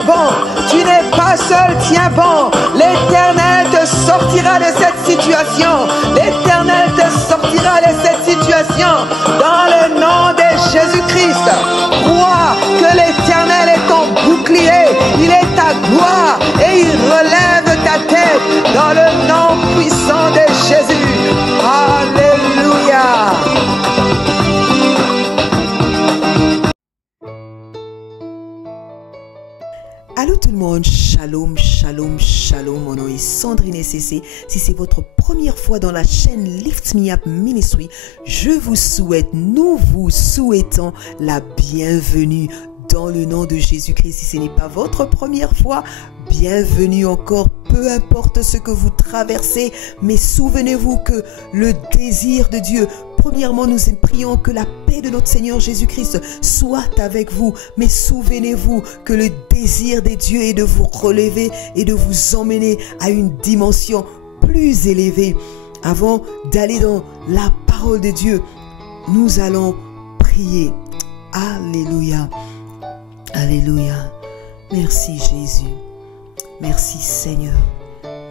tiens bon. Tu n'es pas seul, tiens bon. L'Éternel te sortira de cette situation. L'Éternel te sortira de cette situation. Dans le nom de Jésus-Christ, crois que l'Éternel est ton bouclier. Il est ta gloire et il relève ta tête. Dans le nom puissant de Jésus. Alléluia. Allô tout le monde, shalom, shalom, shalom, mon nom est Sandrine CC. Si c'est votre première fois dans la chaîne Lift Me Up Ministry, nous vous souhaitons la bienvenue dans le nom de Jésus-Christ. Si ce n'est pas votre première fois, bienvenue encore, peu importe ce que vous traversez, mais souvenez-vous que le désir de Dieu, premièrement, nous prions que la paix de notre Seigneur Jésus-Christ soit avec vous. Mais souvenez-vous que le désir de Dieu est de vous relever et de vous emmener à une dimension plus élevée. Avant d'aller dans la parole de Dieu, nous allons prier. Alléluia. Alléluia. Merci Jésus. Merci Seigneur.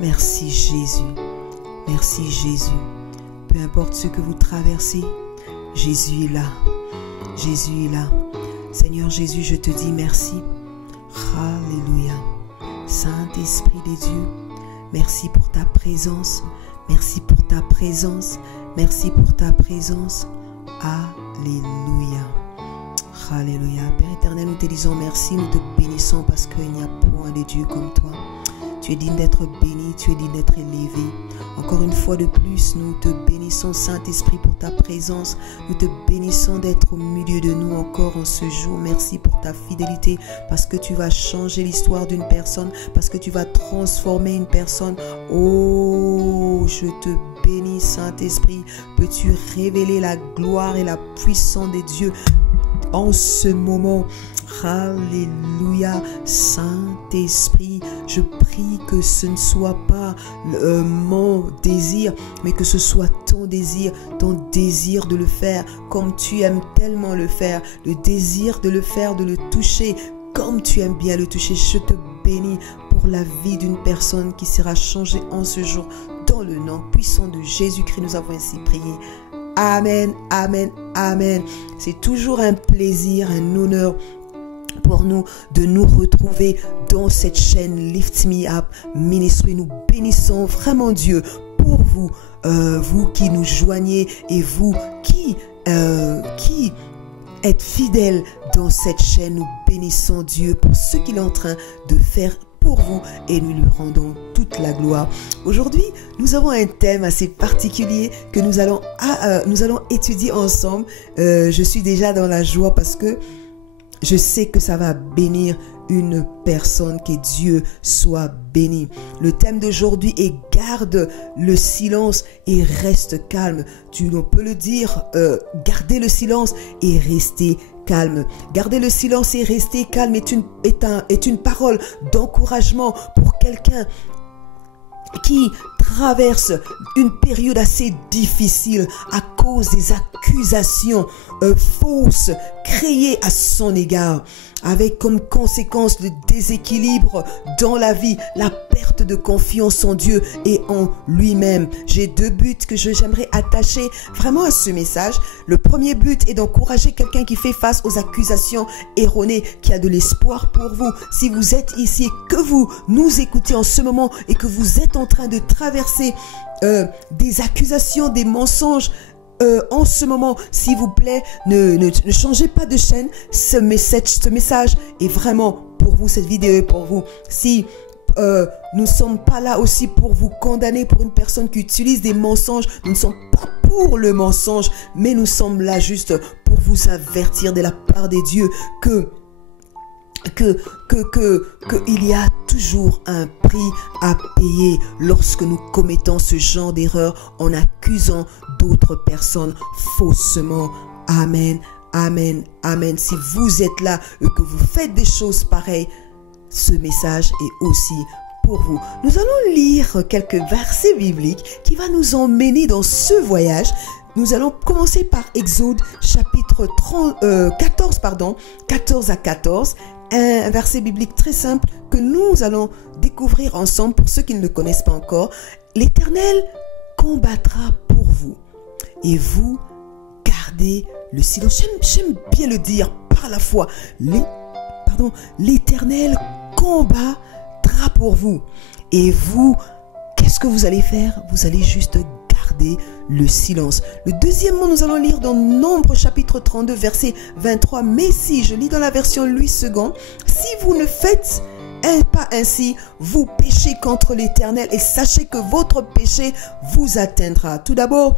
Merci Jésus. Merci Jésus. Peu importe ce que vous traversez, Jésus est là. Jésus est là. Seigneur Jésus, je te dis merci. Alléluia. Saint-Esprit des dieux, merci pour ta présence. Merci pour ta présence. Merci pour ta présence. Alléluia. Alléluia. Père éternel, nous te disons merci, nous te bénissons parce qu'il n'y a point de Dieu comme toi. Tu es digne d'être béni, tu es digne d'être élevé. Encore une fois de plus, nous te bénissons, Saint-Esprit, pour ta présence. Nous te bénissons d'être au milieu de nous encore en ce jour. Merci pour ta fidélité, parce que tu vas changer l'histoire d'une personne, parce que tu vas transformer une personne. Oh, je te bénis, Saint-Esprit. Peux-tu révéler la gloire et la puissance de Dieu en ce moment? Alléluia. Saint-Esprit, je prie que ce ne soit pas mon désir, mais que ce soit ton désir de le faire comme tu aimes tellement le faire, le désir de le faire, de le toucher comme tu aimes bien le toucher. Je te bénis pour la vie d'une personne qui sera changée en ce jour. Dans le nom puissant de Jésus-Christ, nous avons ainsi prié. Amen, amen, amen. C'est toujours un plaisir, un honneur pour nous de nous retrouver dans cette chaîne Lift Me Up Ministry. Nous bénissons vraiment Dieu pour vous, vous qui nous joignez et vous qui êtes fidèles dans cette chaîne. Nous bénissons Dieu pour ce qu'il est en train de faire pour vous et nous lui rendons toute la gloire. Aujourd'hui, nous avons un thème assez particulier que nous allons étudier ensemble. Je suis déjà dans la joie parce que je sais que ça va bénir une personne, que Dieu soit béni. Le thème d'aujourd'hui est « Garde le silence et reste calme ». Tu peux le dire, garder le silence et rester calme. Garder le silence et rester calme est une parole d'encouragement pour quelqu'un qui traverse une période assez difficile à cause des accusations fausses créées à son égard, avec comme conséquence le déséquilibre dans la vie, la perte de confiance en Dieu et en lui-même. J'ai deux buts que j'aimerais attacher vraiment à ce message. Le premier but est d'encourager quelqu'un qui fait face aux accusations erronées, qui a de l'espoir pour vous. Si vous êtes ici et que vous nous écoutez en ce moment et que vous êtes en train de traverser des accusations, des mensonges, en ce moment, s'il vous plaît, ne changez pas de chaîne. Ce message est vraiment pour vous, cette vidéo est pour vous. Si nous ne sommes pas là aussi pour vous condamner pour une personne qui utilise des mensonges, nous ne sommes pas pour le mensonge, mais nous sommes là juste pour vous avertir de la part des dieux qu'il y a toujours un prix à payer lorsque nous commettons ce genre d'erreur en accusant d'autres personnes faussement. Amen, amen, amen. Si vous êtes là et que vous faites des choses pareilles, ce message est aussi pour vous. Nous allons lire quelques versets bibliques qui vont nous emmener dans ce voyage. Nous allons commencer par Exode chapitre 14 à 14. un verset biblique très simple que nous allons découvrir ensemble pour ceux qui ne le connaissent pas encore. L'Éternel combattra pour vous et vous gardez le silence. J'aime bien le dire par la foi. L'Éternel combattra pour vous. Et vous, qu'est-ce que vous allez faire? Vous allez juste garder le silence. Le deuxième mot, nous allons lire dans Nombre chapitre 32, verset 23. Mais si, je lis dans la version Louis II, si vous ne faites pas ainsi, vous péchez contre l'Éternel et sachez que votre péché vous atteindra. Tout d'abord,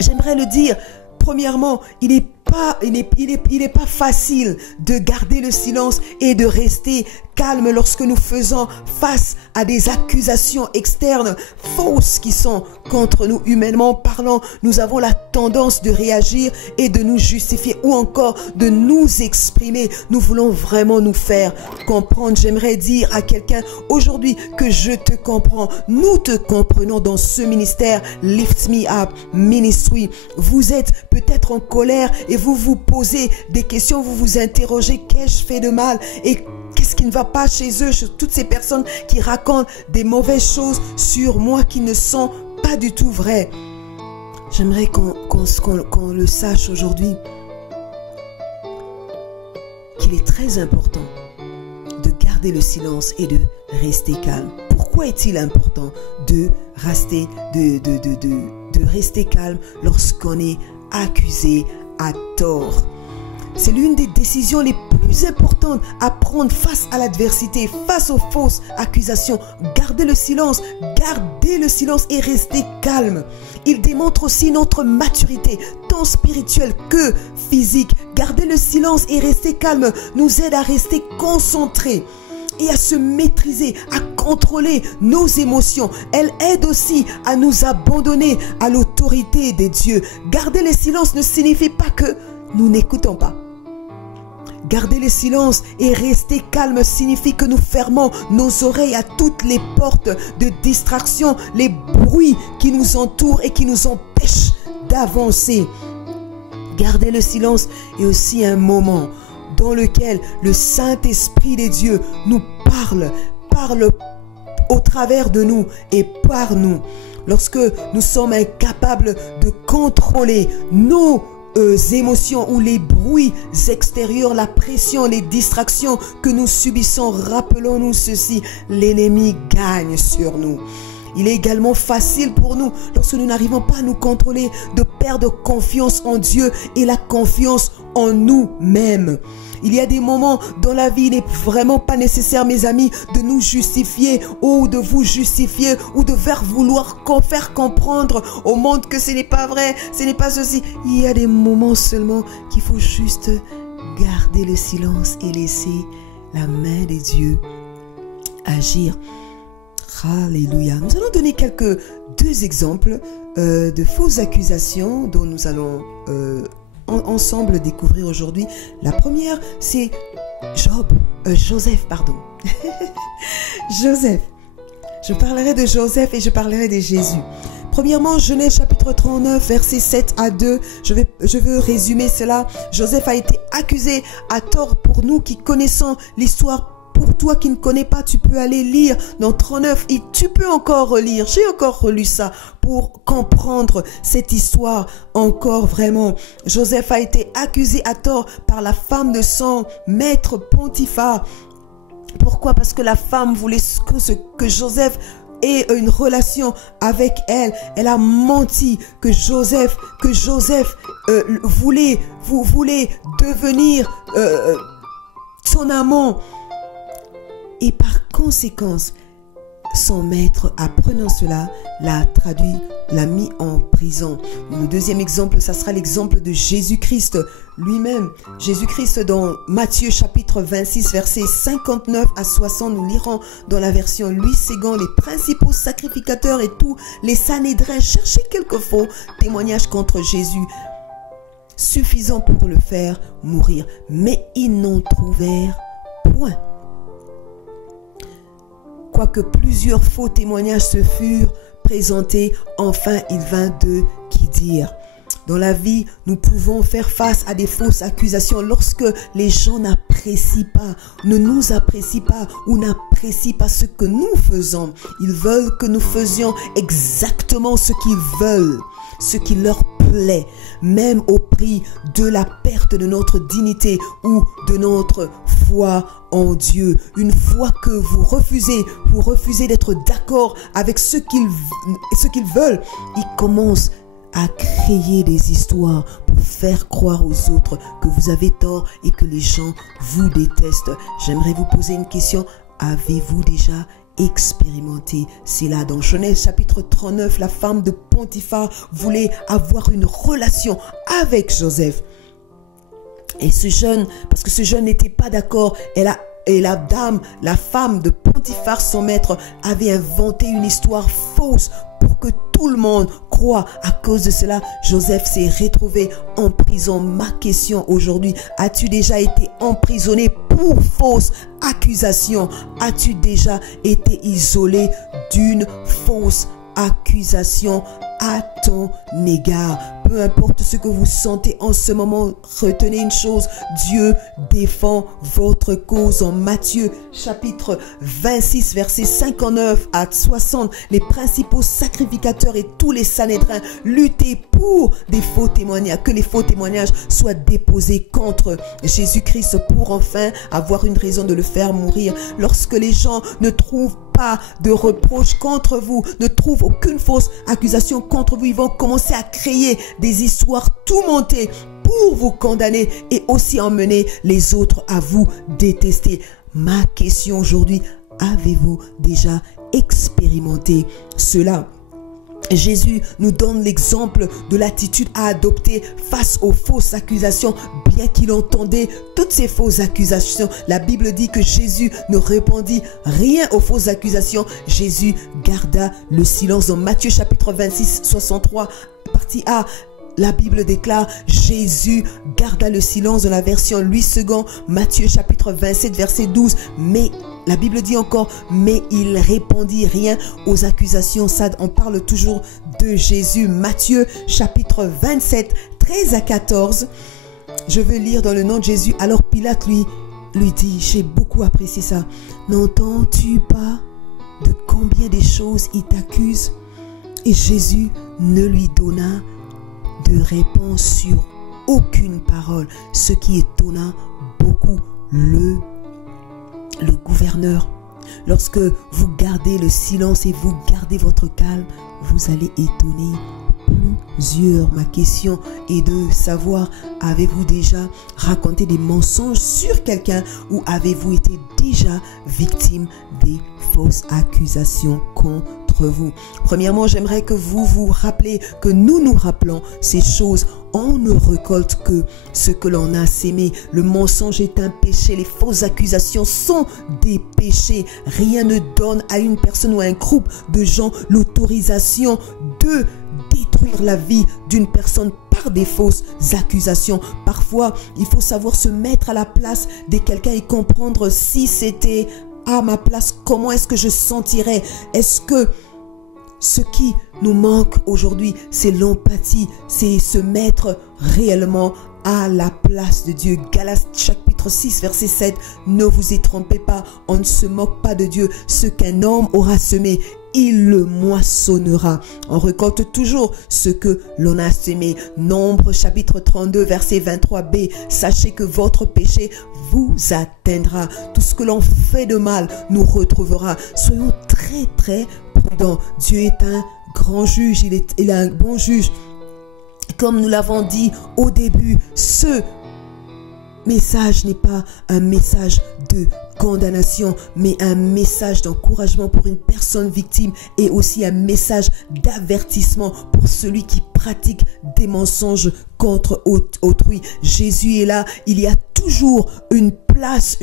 j'aimerais le dire, premièrement, il n'est pas facile de garder le silence et de rester calme lorsque nous faisons face à des accusations externes fausses qui sont contre nous. Humainement parlant, nous avons la tendance de réagir et de nous justifier ou encore de nous exprimer. Nous voulons vraiment nous faire comprendre. J'aimerais dire à quelqu'un aujourd'hui que je te comprends. Nous te comprenons dans ce ministère Lift Me Up Ministry. Vous êtes peut-être en colère et vous vous posez des questions, vous vous interrogez, qu'ai-je fait de mal et qu'est-ce qui ne va pas chez eux, chez toutes ces personnes qui racontent des mauvaises choses sur moi qui ne sont pas du tout vraies. J'aimerais qu'on le sache aujourd'hui, qu'il est très important de garder le silence et de rester calme. Pourquoi est-il important de rester calme lorsqu'on est accusé à tort? C'est l'une des décisions les plus importantes à prendre face à l'adversité, face aux fausses accusations. Gardez le silence et restez calme. Il démontre aussi notre maturité, tant spirituelle que physique. Garder le silence et rester calme nous aide à rester concentrés et à se maîtriser, à contrôler nos émotions. Elle aide aussi à nous abandonner à l'autorité des dieux. Garder le silence ne signifie pas que nous n'écoutons pas. Garder le silence et rester calme signifie que nous fermons nos oreilles à toutes les portes de distraction, les bruits qui nous entourent et qui nous empêchent d'avancer. Garder le silence est aussi un moment dans lequel le Saint-Esprit des dieux nous parle au travers de nous et par nous. Lorsque nous sommes incapables de contrôler nos émotions ou les bruits extérieurs, la pression, les distractions que nous subissons, rappelons-nous ceci, l'ennemi gagne sur nous. Il est également facile pour nous, lorsque nous n'arrivons pas à nous contrôler, de perdre confiance en Dieu et la confiance en nous-mêmes. Il y a des moments dans la vie, il n'est vraiment pas nécessaire, mes amis, de nous justifier ou de vous justifier ou de vouloir faire comprendre au monde que ce n'est pas vrai, ce n'est pas ceci. Il y a des moments seulement qu'il faut juste garder le silence et laisser la main des dieux agir. Alléluia. Nous allons donner deux exemples de fausses accusations dont nous allons ensemble découvrir aujourd'hui. La première, c'est Joseph. Joseph. Je parlerai de Joseph et je parlerai de Jésus. Premièrement, Genèse chapitre 39, versets 7 à 2. Je veux résumer cela. Joseph a été accusé à tort. Pour nous qui connaissons l'histoire. Pour toi qui ne connais pas, tu peux aller lire dans 39 et tu peux encore relire. J'ai encore relu ça pour comprendre cette histoire encore vraiment. Joseph a été accusé à tort par la femme de son maître Potiphar. Pourquoi? Parce que la femme voulait que Joseph ait une relation avec elle. Elle a menti que Joseph voulait devenir son amant. Et par conséquence, son maître, apprenant cela, l'a mis en prison. Le deuxième exemple, ça sera l'exemple de Jésus-Christ lui-même. Jésus-Christ dans Matthieu chapitre 26, versets 59 à 60, nous lirons dans la version Louis II, les principaux sacrificateurs et tous les Sanhédrins cherchaient quelques faux témoignages contre Jésus, suffisants pour le faire mourir. Mais ils n'en trouvèrent point. Quoique plusieurs faux témoignages se furent présentés, enfin il vint d'eux qui dirent. Dans la vie, nous pouvons faire face à des fausses accusations lorsque les gens n'apprennent n'apprécient pas, ne nous apprécient pas ou n'apprécient pas ce que nous faisons. Ils veulent que nous faisions exactement ce qu'ils veulent, ce qui leur plaît, même au prix de la perte de notre dignité ou de notre foi en Dieu. Une fois que vous refusez d'être d'accord avec ce qu'ils veulent, ils commencent à créer des histoires pour faire croire aux autres que vous avez tort et que les gens vous détestent. J'aimerais vous poser une question. Avez-vous déjà expérimenté cela? Dans Genèse chapitre 39, la femme de Potiphar voulait avoir une relation avec Joseph. Et parce que ce jeune n'était pas d'accord, et la femme de Potiphar, son maître, avait inventé une histoire fausse pour que tout le monde croit. À cause de cela, Joseph s'est retrouvé en prison. Ma question aujourd'hui, as-tu déjà été emprisonné pour fausse accusation? As-tu déjà été isolé d'une fausse accusation à ton égard? Peu importe ce que vous sentez en ce moment, retenez une chose, Dieu défend votre cause. En Matthieu chapitre 26 versets 59 à 60, les principaux sacrificateurs et tous les Sanhédrins luttaient pour des faux témoignages, que les faux témoignages soient déposés contre Jésus-Christ pour enfin avoir une raison de le faire mourir. Lorsque les gens ne trouvent pas de reproches contre vous, ne trouvent aucune fausse accusation contre vous, ils vont commencer à créer des histoires tourmentées pour vous condamner et aussi emmener les autres à vous détester. Ma question aujourd'hui, avez-vous déjà expérimenté cela? Jésus nous donne l'exemple de l'attitude à adopter face aux fausses accusations, bien qu'il entendait toutes ces fausses accusations. La Bible dit que Jésus ne répondit rien aux fausses accusations. Jésus garda le silence. Dans Matthieu chapitre 26, 63, partie A, la Bible déclare Jésus garda le silence dans la version Louis II, Matthieu chapitre 27 verset 12. Mais la Bible dit encore, mais il répondit rien aux accusations. Ça, on parle toujours de Jésus. Matthieu chapitre 27, 13 à 14. Je veux lire dans le nom de Jésus. Alors Pilate lui dit, j'ai beaucoup apprécié ça. N'entends-tu pas de combien des choses il t'accuse? Et Jésus ne lui donna de réponse sur aucune parole, ce qui étonna beaucoup le gouverneur. Lorsque vous gardez le silence et vous gardez votre calme, vous allez étonner plusieurs. Ma question est de savoir, avez-vous déjà raconté des mensonges sur quelqu'un ou avez-vous été déjà victime des fausses accusations contre vous? Premièrement, j'aimerais que vous vous rappelez, que nous rappelons ces choses. On ne récolte que ce que l'on a sémé. Le mensonge est un péché. Les fausses accusations sont des péchés. Rien ne donne à une personne ou à un groupe de gens l'autorisation de détruire la vie d'une personne par des fausses accusations. Parfois, il faut savoir se mettre à la place de quelqu'un et comprendre si c'était à ma place, comment est-ce que je sentirais? Est-ce que ce qui nous manque aujourd'hui, c'est l'empathie, c'est se mettre réellement à la place de Dieu. Galates chapitre 6 verset 7, ne vous y trompez pas, on ne se moque pas de Dieu. Ce qu'un homme aura semé, il le moissonnera. On récolte toujours ce que l'on a semé. Nombre chapitre 32 verset 23b, sachez que votre péché vous atteindra. Tout ce que l'on fait de mal nous retrouvera. Soyons très très prudents. Dieu est un grand juge, il est un bon juge. Comme nous l'avons dit au début, ce message n'est pas un message de condamnation, mais un message d'encouragement pour une personne victime et aussi un message d'avertissement pour celui qui pratique des mensonges contre autrui. Jésus est là, il y a toujours une place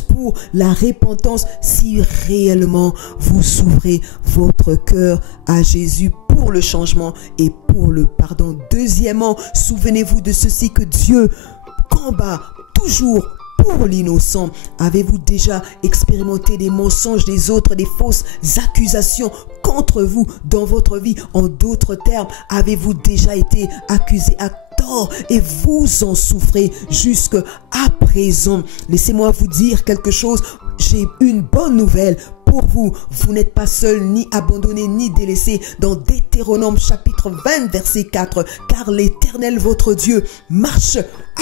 pour la repentance si réellement vous ouvrez votre cœur à Jésus pour le changement et pour le pardon. Deuxièmement, souvenez-vous de ceci, que Dieu combat toujours pour l'innocent. Avez-vous déjà expérimenté des mensonges des autres, des fausses accusations contre vous dans votre vie? En d'autres termes, avez-vous déjà été accusé à tort tort et vous en souffrez jusqu'à présent. Laissez-moi vous dire quelque chose. J'ai une bonne nouvelle pour vous. Vous n'êtes pas seul, ni abandonné, ni délaissé. Dans Deutéronome chapitre 20, verset 4, car l'Éternel, votre Dieu, marche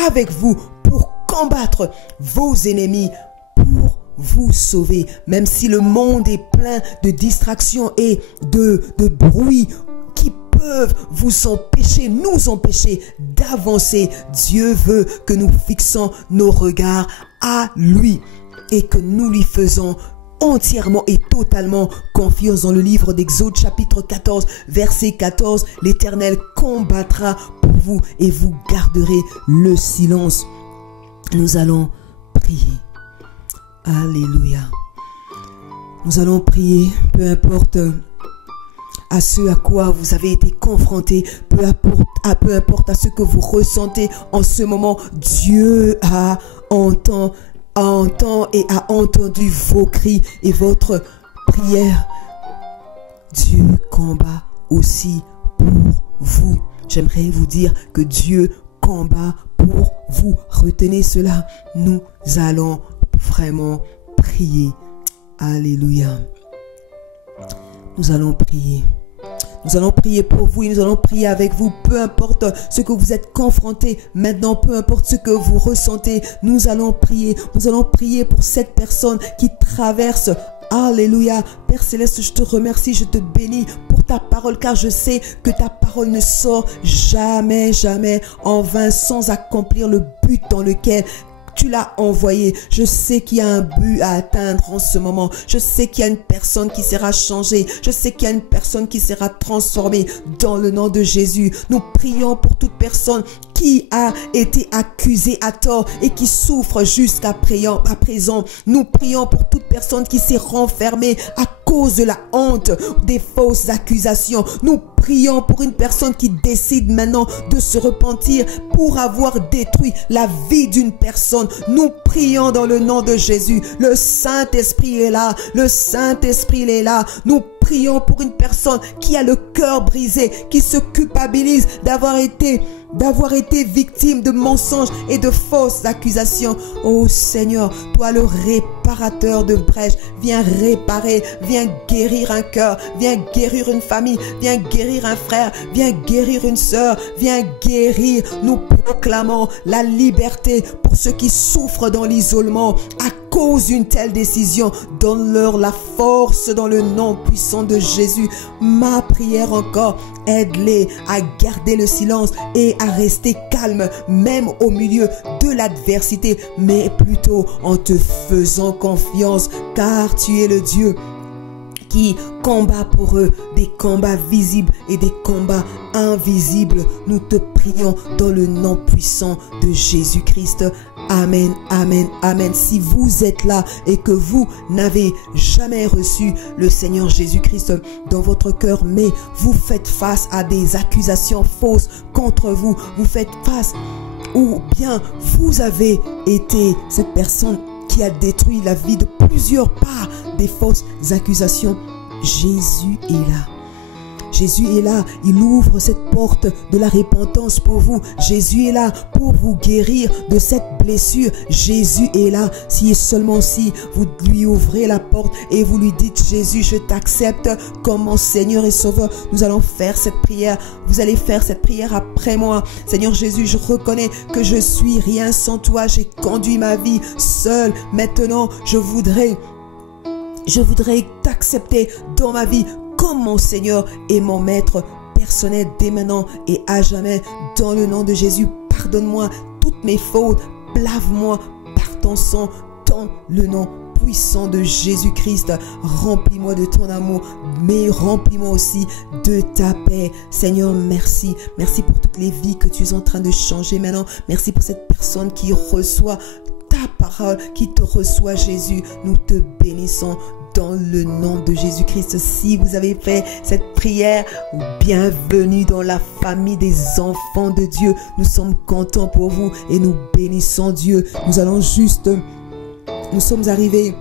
avec vous pour combattre vos ennemis, pour vous sauver. Même si le monde est plein de distractions et de bruit qui peuvent vous empêcher, nous empêcher d'avancer, Dieu veut que nous fixons nos regards à lui et que nous lui faisons entièrement et totalement confiance. Dans le livre d'Exode chapitre 14 verset 14, l'Éternel combattra pour vous et vous garderez le silence. Nous allons prier. Alléluia. Nous allons prier, peu importe à ce à quoi vous avez été confrontés, peu importe à ce que vous ressentez en ce moment. Dieu entend et a entendu vos cris et votre prière. Dieu combat aussi pour vous. J'aimerais vous dire que Dieu combat pour vous. Retenez cela. Nous allons vraiment prier. Alléluia. Nous allons prier. Nous allons prier pour vous et nous allons prier avec vous, peu importe ce que vous êtes confrontés maintenant, peu importe ce que vous ressentez, nous allons prier. Nous allons prier pour cette personne qui traverse. Alléluia. Père Céleste, je te remercie, je te bénis pour ta parole, car je sais que ta parole ne sort jamais en vain sans accomplir le but dans lequel tu l'as envoyé. Je sais qu'il y a un but à atteindre en ce moment. Je sais qu'il y a une personne qui sera changée. Je sais qu'il y a une personne qui sera transformée dans le nom de Jésus. Nous prions pour toute personne qui a été accusée à tort et qui souffre jusqu'à présent. Nous prions pour toute personne qui s'est renfermée à cause de la honte des fausses accusations. Nous prions pour une personne qui décide maintenant de se repentir pour avoir détruit la vie d'une personne. Nous prions dans le nom de Jésus. Le Saint-Esprit est là. Le Saint-Esprit est là. Nous prions pour une personne qui a le cœur brisé, qui se culpabilise d'avoir été victime de mensonges et de fausses accusations. Oh Seigneur, toi le réparateur de brèches, viens réparer, viens guérir un cœur, viens guérir une famille, viens guérir un frère, viens guérir une sœur, viens guérir. Nous proclamons la liberté pour ceux qui souffrent dans l'isolement à cause d'une telle décision. Donne-leur la force dans le nom puissant de Jésus. Ma prière encore, aide-les à garder le silence et à rester calme, même au milieu de l'adversité, mais plutôt en te faisant confiance, car tu es le Dieu qui combat pour eux des combats visibles et des combats invisibles. Nous te prions dans le nom puissant de Jésus-Christ. Amen, amen, amen. Si vous êtes là et que vous n'avez jamais reçu le Seigneur Jésus-Christ dans votre cœur, mais vous faites face à des accusations fausses contre vous, vous faites face, ou bien vous avez été cette personne qui a détruit la vie de plusieurs par des fausses accusations, Jésus est là. Jésus est là, il ouvre cette porte de la repentance pour vous. Jésus est là pour vous guérir de cette blessure. Jésus est là, si et seulement si vous lui ouvrez la porte et vous lui dites: Jésus, je t'accepte comme mon Seigneur et Sauveur. Nous allons faire cette prière. Vous allez faire cette prière après moi. Seigneur Jésus, je reconnais que je suis rien sans toi. J'ai conduit ma vie seul. Maintenant, je voudrais t'accepter dans ma vie comme mon Seigneur et mon Maître personnel dès maintenant et à jamais. Dans le nom de Jésus, pardonne-moi toutes mes fautes, lave-moi par ton sang, dans le nom puissant de Jésus-Christ. Remplis-moi de ton amour, mais remplis-moi aussi de ta paix. Seigneur, merci. Merci pour toutes les vies que tu es en train de changer maintenant. Merci pour cette personne qui reçoit ta parole, qui te reçoit, Jésus. Nous te bénissons dans le nom de Jésus-Christ. Si vous avez fait cette prière, bienvenue dans la famille des enfants de Dieu. Nous sommes contents pour vous et nous bénissons Dieu. Nous sommes arrivés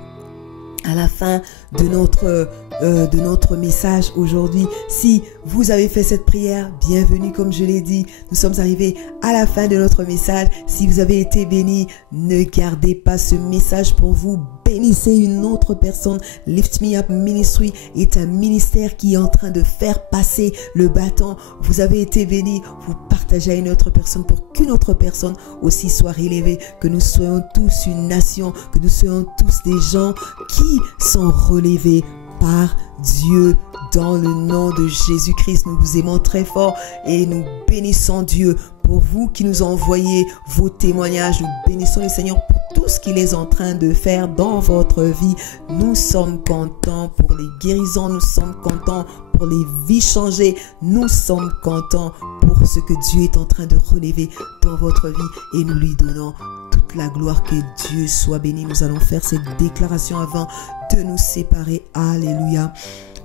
à la fin de notre de notre message aujourd'hui. Si vous avez fait cette prière, bienvenue comme je l'ai dit. Nous sommes arrivés à la fin de notre message. Si vous avez été béni, ne gardez pas ce message pour vous. Bénissez une autre personne. Lift Me Up Ministry est un ministère qui est en train de faire passer le bâton. Vous avez été béni, vous partagez à une autre personne pour qu'une autre personne aussi soit relevée. Que nous soyons tous une nation, que nous soyons tous des gens qui sont relevés par Dieu. Dans le nom de Jésus-Christ, nous vous aimons très fort et nous bénissons Dieu pour vous qui nous envoyez vos témoignages. Nous bénissons le Seigneur pour tout ce qu'il est en train de faire dans votre vie. Nous sommes contents pour les guérisons, nous sommes contents pour les vies changées, nous sommes contents pour ce que Dieu est en train de relever dans votre vie et nous lui donnons toute la gloire. Que Dieu soit béni. Nous allons faire cette déclaration avant de nous séparer. Alléluia.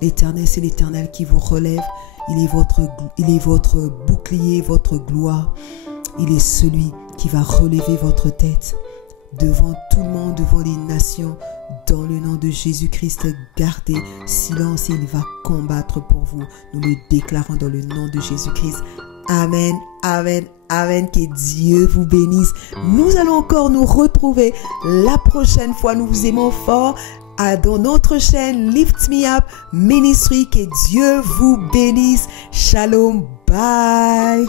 L'Éternel, c'est l'Éternel qui vous relève. Il est votre bouclier, votre gloire. Il est celui qui va relever votre tête devant tout le monde, devant les nations. Dans le nom de Jésus-Christ, gardez silence et il va combattre pour vous. Nous le déclarons dans le nom de Jésus-Christ. Amen, amen, amen. Que Dieu vous bénisse. Nous allons encore nous retrouver la prochaine fois. Nous vous aimons fort. Dans notre chaîne Lift Me Up Ministry. Que Dieu vous bénisse. Shalom. Bye.